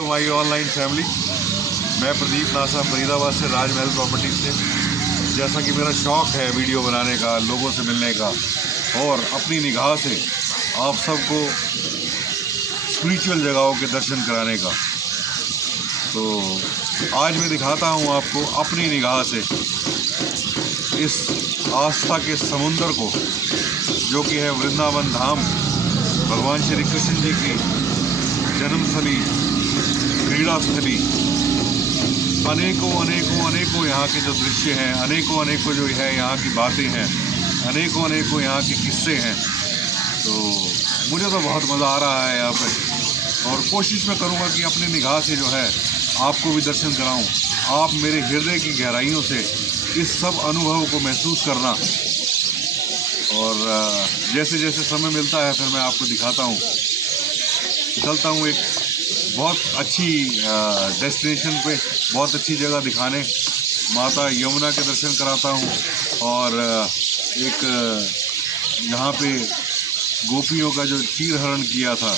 My online family, मैं Pradeep NASA Faridabad से, राजमहल property से। जैसा कि मेरा शौक़ है वीडियो बनाने का, लोगों से मिलने का और अपनी निगाह से आप सबको स्पिरिचुअल जगहों के दर्शन कराने का, तो आज मैं दिखाता हूँ आपको अपनी निगाह से इस आस्था के समुंदर को, जो कि है वृंदावन धाम, भगवान श्री कृष्ण जी की जन्मस्थली, क्रीड़ा स्थली। अनेकों अनेकों अनेकों यहाँ के जो दृश्य हैं, अनेकों अनेकों जो है यहाँ की बातें हैं, अनेकों अनेकों यहाँ के किस्से हैं। तो मुझे तो बहुत मज़ा आ रहा है यहाँ पे, और कोशिश मैं करूँगा कि अपनी निगाह से जो है आपको भी दर्शन कराऊँ। आप मेरे हृदय की गहराइयों से इस सब अनुभव को महसूस करना, और जैसे जैसे समय मिलता है फिर मैं आपको दिखाता हूँ। चलता हूँ एक बहुत अच्छी डेस्टिनेशन पे, बहुत अच्छी जगह दिखाने, माता यमुना के दर्शन कराता हूँ। और एक यहाँ पे गोपियों का जो चीरहरण किया था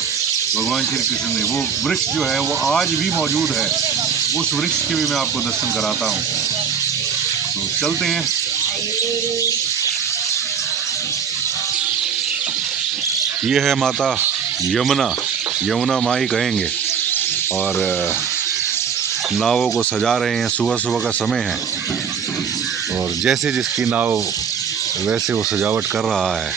भगवान श्री कृष्ण ने, वो वृक्ष जो है वो आज भी मौजूद है, उस वृक्ष के भी मैं आपको दर्शन कराता हूँ। तो चलते हैं। ये है माता यमुना, यमुना माई कहेंगे, और नावों को सजा रहे हैं। सुबह सुबह का समय है और जैसे जिसकी नाव वैसे वो सजावट कर रहा है।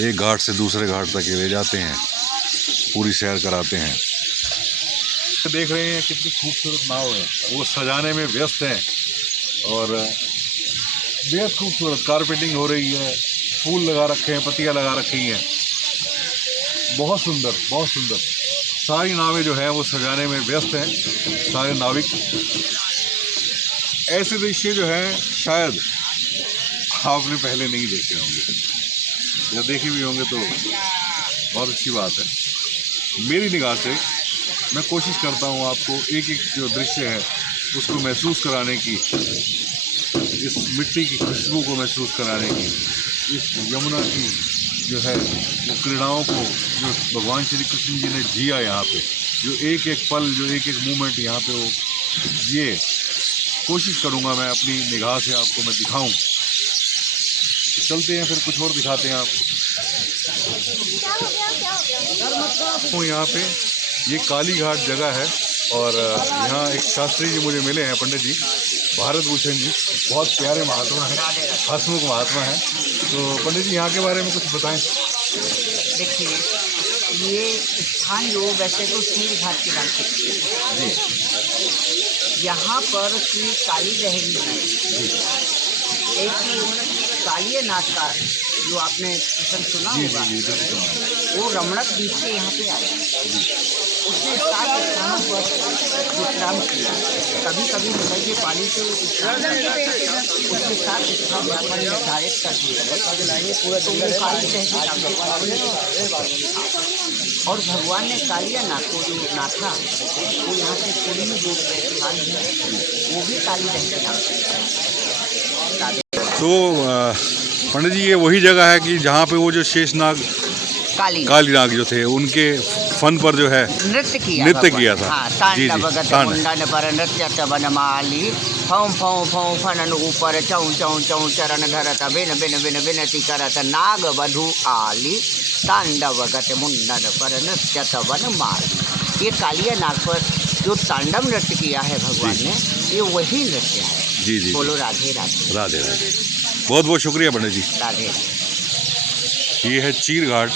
एक घाट से दूसरे घाट तक ले जाते हैं, पूरी सैर कराते हैं। देख रहे हैं कितनी खूबसूरत नाव है, वो सजाने में व्यस्त हैं और बेहद खूबसूरत कारपेटिंग हो रही है, फूल लगा रखे हैं, पत्तियां लगा रखी हैं। बहुत सुंदर, बहुत सुंदर। सारी नावें जो हैं वो सजाने में व्यस्त हैं, सारे नाविक। ऐसे दृश्य जो हैं शायद आपने पहले नहीं देखे होंगे, या देखे भी होंगे तो बहुत अच्छी बात है। मेरी निगाह से मैं कोशिश करता हूँ आपको एक एक जो दृश्य है उसको महसूस कराने की, इस मिट्टी की खुशबू को महसूस कराने की, इस यमुना की जो है वो क्रीड़ाओं को, जो भगवान श्री कृष्ण जी ने जिया यहाँ पे, जो एक एक पल, जो एक एक मोमेंट यहाँ पे वो जिए, कोशिश करूँगा मैं अपनी निगाह से आपको मैं दिखाऊं। तो चलते हैं फिर कुछ और दिखाते हैं आपको। तो यहाँ पे ये काली घाट जगह है, और यहाँ एक शास्त्री जी मुझे मिले हैं, पंडित जी भारत भूषण जी, बहुत प्यारे महात्मा हैं, हंसमुख महात्मा हैं। तो पंडित जी यहाँ के बारे में कुछ बताएं। देखिए, ये स्थान जो वैसे तो चीर घाट के नाम से जी, यहाँ पर श्री काली लहरी जी, एक कालिया नाथ का जो आपने प्रसंग सुना होगा, वो रमणक बीच से यहाँ पे आया, उसने 7 स्थानों पर विश्राम किया। कभी कभी नदी के पानी से विश्राम किया, उसके साथ स्थान पर निर्धारित कर दिए और भगवान ने कालिया नाथ को जो नाथा, वो यहाँ से पूरी जो स्थान है वो भी काली लहरी नाम से। तो पंडित जी, ये वही जगह है कि जहाँ पे वो जो शेषनाग कालीनाग जो थे उनके फन पर जो है नृत्य किया था। हाँ, तांडवगत मुंडन पर नृत्य बनमाली, फौं फौं फौं फनन ऊपर चौं चौं चौं चरण धरत बिन बिन बिन बिनती करत नाग वधु आली, तांडवगत मुंडन पर नृत्य बनमाली। ये कालिया नाग पर जो तांडव नृत्य किया है भगवान ने, ये वही नृत्य है। जी जी, बोलो राधे राधे। राधे राधे। बहुत बहुत शुक्रिया पंडित जी। राधे। ये है चीर घाट।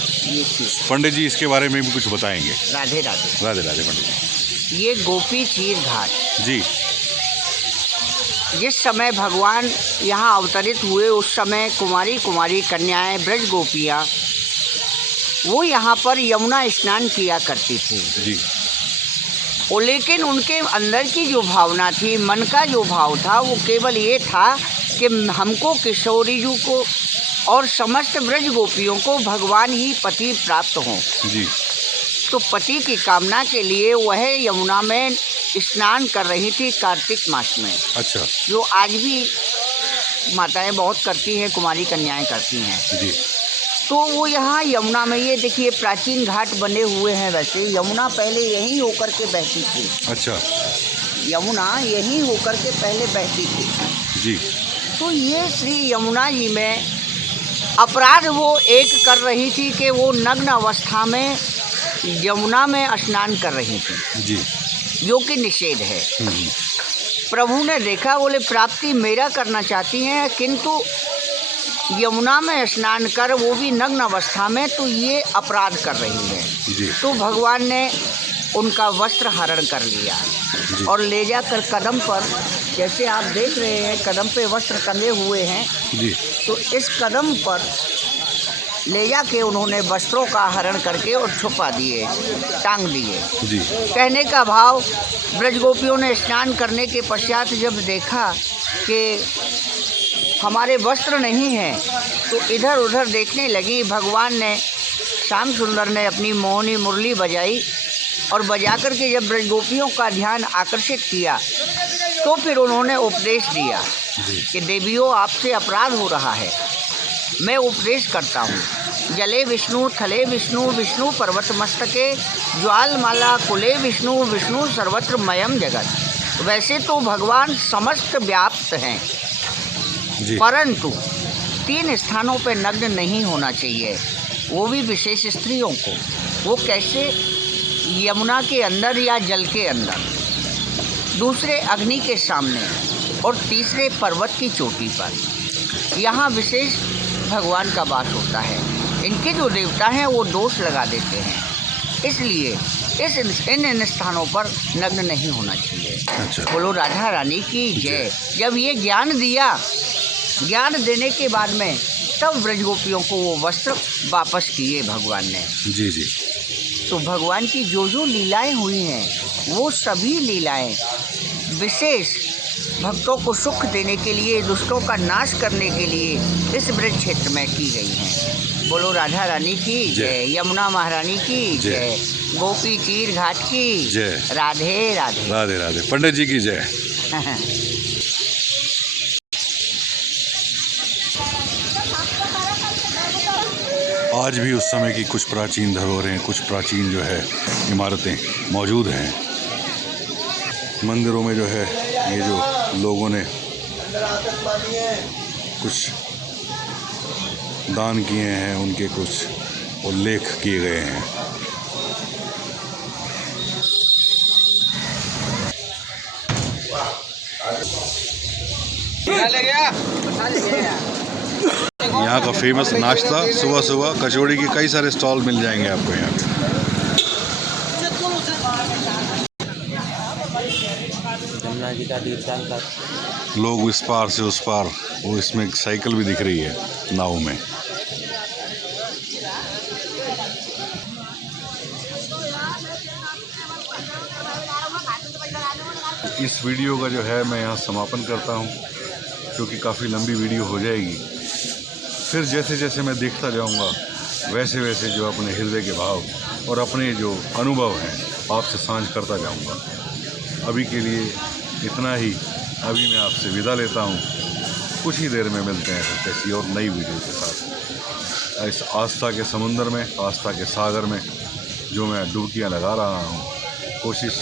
पंडित जी इसके बारे में भी कुछ बताएंगे। राधे राधे। राधे राधे पंडित जी। ये गोपी चीर घाट जी, जिस समय भगवान यहाँ अवतरित हुए उस समय कुमारी कुमारी कन्याएं, ब्रज गोपियाँ, वो यहाँ पर यमुना स्नान किया करती थी जी। वो, लेकिन उनके अंदर की जो भावना थी, मन का जो भाव था, वो केवल ये था कि हमको, किशोरी जी को और समस्त ब्रज गोपियों को भगवान ही पति प्राप्त हों जी। तो पति की कामना के लिए वह यमुना में स्नान कर रही थी कार्तिक मास में। अच्छा। जो आज भी माताएं बहुत करती हैं, कुमारी कन्याएं करती हैं जी। तो वो यहाँ यमुना में, ये देखिए प्राचीन घाट बने हुए हैं। वैसे यमुना पहले यहीं होकर के बहती थी। अच्छा। यमुना यहीं होकर के पहले बहती थी जी। तो ये श्री यमुना जी में अपराध वो एक कर रही थी कि वो नग्न अवस्था में यमुना में स्नान कर रही थी जी। जो कि निषेध है। प्रभु ने देखा, बोले प्राप्ति मेरा करना चाहती हैं किंतु यमुना में स्नान कर वो भी नग्न अवस्था में, तो ये अपराध कर रही है। जी। तो भगवान ने उनका वस्त्र हरण कर लिया और ले जाकर कदम पर, जैसे आप देख रहे हैं कदम पे वस्त्र कंधे हुए हैं जी। तो इस कदम पर ले जाके उन्होंने वस्त्रों का हरण करके और छुपा दिए, टांग दिए। जी। कहने का भाव, ब्रजगोपियों ने स्नान करने के पश्चात जब देखा कि हमारे वस्त्र नहीं हैं तो इधर उधर देखने लगी। भगवान ने, श्याम सुंदर ने अपनी मोहनी मुरली बजाई और बजा कर के जब ब्रजगोपियों का ध्यान आकर्षित किया तो फिर उन्होंने उपदेश दिया कि देवियों आपसे अपराध हो रहा है, मैं उपदेश करता हूँ। जले विष्णु थले विष्णु, विष्णु पर्वत मस्तके, ज्वालमाला कुले विष्णु, विष्णु सर्वत्र मयम जगत। वैसे तो भगवान समस्त व्याप्त हैं, परंतु 3 स्थानों पर नग्न नहीं होना चाहिए, वो भी विशेष स्त्रियों को। वो कैसे? यमुना के अंदर या जल के अंदर, दूसरे अग्नि के सामने और तीसरे पर्वत की चोटी पर। यहाँ विशेष भगवान का वास होता है। इनके जो देवता हैं वो दोष लगा देते हैं, इसलिए इन स्थानों पर नग्न नहीं होना चाहिए। अच्छा। बोलो राधा रानी की जय। जब ये ज्ञान दिया, ज्ञान देने के बाद में तब ब्रजगोपियों को वो वस्त्र वापस किए भगवान ने। जी जी। तो भगवान की जो जो लीलाएं हुई हैं वो सभी लीलाएं विशेष भक्तों को सुख देने के लिए, दुष्टों का नाश करने के लिए इस ब्रज क्षेत्र में की गई हैं। बोलो राधा रानी की जय, यमुना महारानी की जय, गोपी चीर घाट की जय, राधे राधे। राधे राधे। पंडित जी की जय। आज भी उस समय की कुछ प्राचीन धरोहरें, कुछ प्राचीन जो है इमारतें मौजूद हैं। मंदिरों में जो है ये जो लोगों ने कुछ दान किए हैं, उनके कुछ उल्लेख किए गए हैं। यहाँ का फेमस नाश्ता, सुबह सुबह कचौड़ी के कई सारे स्टॉल मिल जाएंगे आपको यहाँ पे। यमुना जी का दीर्थान का लोग इस पार से उस पार, वो इसमें एक साइकिल भी दिख रही है नाव में। इस वीडियो का जो है मैं यहाँ समापन करता हूँ, क्योंकि काफ़ी लंबी वीडियो हो जाएगी। फिर जैसे जैसे मैं देखता जाऊँगा वैसे वैसे जो अपने हृदय के भाव और अपने जो अनुभव हैं आपसे साझा करता जाऊँगा। अभी के लिए इतना ही। अभी मैं आपसे विदा लेता हूँ। कुछ ही देर में मिलते हैं फिर किसी और नई वीडियो के साथ। इस आस्था के समुंदर में, आस्था के सागर में जो मैं डुबकियाँ लगा रहा हूँ, कोशिश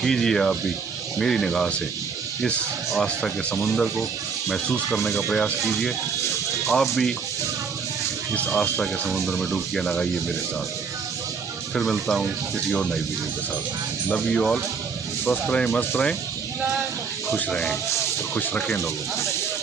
कीजिए आप भी मेरी निगाह से इस आस्था के समुंदर को महसूस करने का प्रयास कीजिए। आप भी इस आस्था के समुंदर में डुबकियाँ लगाइए मेरे साथ। फिर मिलता हूँ किसी और नई वीडियो के साथ। Love you all. स्वस्थ रहें, मस्त रहें, खुश रहें, खुश रखें लोगों को।